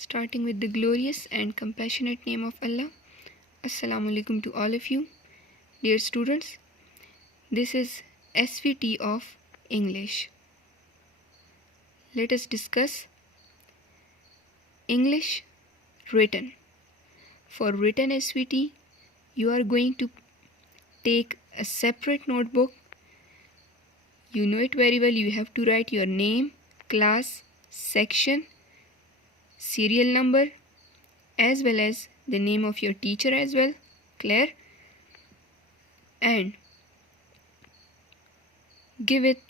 Starting with the glorious and compassionate name of Allah. Assalamu alaikum to all of you. Dear students, this is SVT of English. Let us discuss English written. For written SVT, you are going to take a separate notebook. You know it very well. You have to write your name, class, section, serial number, as well as the name of your teacher as well. Clear? And give it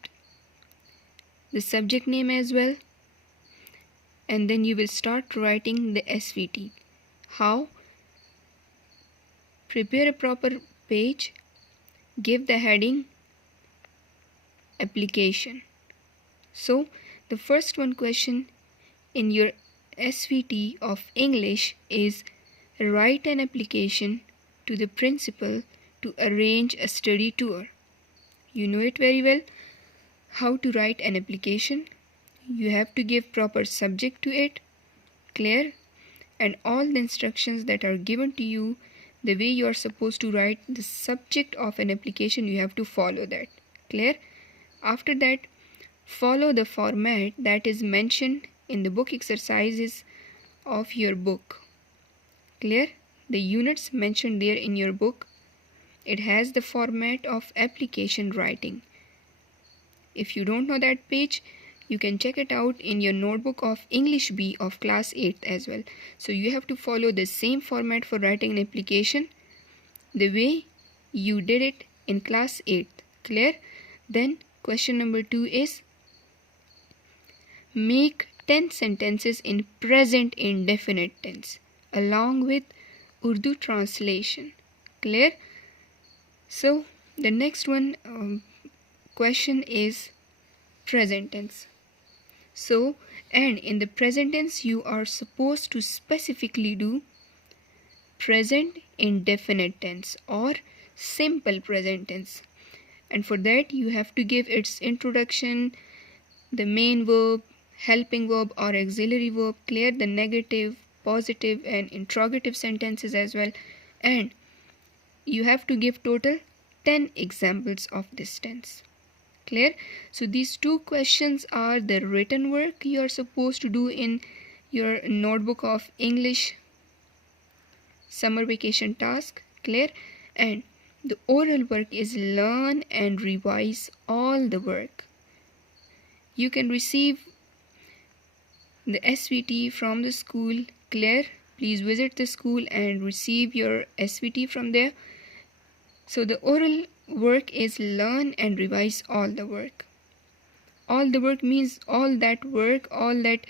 the subject name as well. And then you will start writing the SVT. How? Prepare a proper page. Give the heading application. So the first one question in your SVT of English is write an application to the principal to arrange a study tour. You know it very well how to write an application. You have to give proper subject to it. Clear? And all the instructions that are given to you, the way you are supposed to write the subject of an application, you have to follow that. Clear? After that, follow the format that is mentioned in the book exercises of your book. Clear? The units mentioned there in your book, it has the format of application writing. If you don't know that page, you can check it out in your notebook of English B of class 8th as well. So you have to follow the same format for writing an application the way you did it in class 8th. Clear? Then question number 2 is make 10 sentences in present indefinite tense along with Urdu translation. Clear? So the next one question is present tense. So, and in the present tense you are supposed to specifically do present indefinite tense or simple present tense. And for that you have to give its introduction, the main verb, helping verb or auxiliary verb. Clear? The negative, positive and interrogative sentences as well. And you have to give total 10 examples of this tense. Clear? So these two questions are the written work you are supposed to do in your notebook of English summer vacation task. Clear? And the oral work is learn and revise all the work. You can receive the SVT from the school. Clear? Please visit the school and receive your SVT from there. So the oral work is learn and revise all the work. All the work means all that work, all that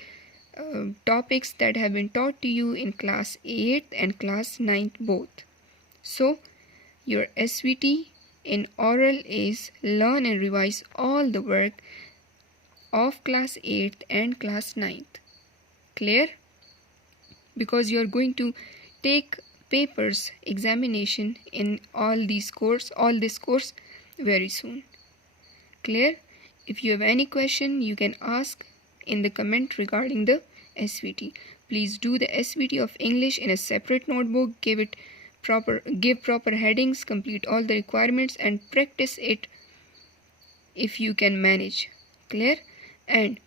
topics that have been taught to you in class 8th and class 9th both. So your SVT in oral is learn and revise all the work of class 8th and class 9th. Clear? Because you are going to take papers examination in all this course very soon. Clear? If you have any question, you can ask in the comment regarding the SVT. Please do the SVT of English in a separate notebook. Give proper headings, complete all the requirements and practice it if you can manage. Clear? And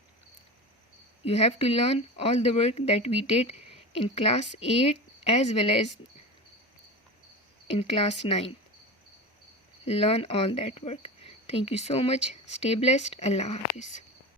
you have to learn all the work that we did in class 8 as well as in class 9. Learn all that work. Thank you so much. Stay blessed. Allah Hafiz.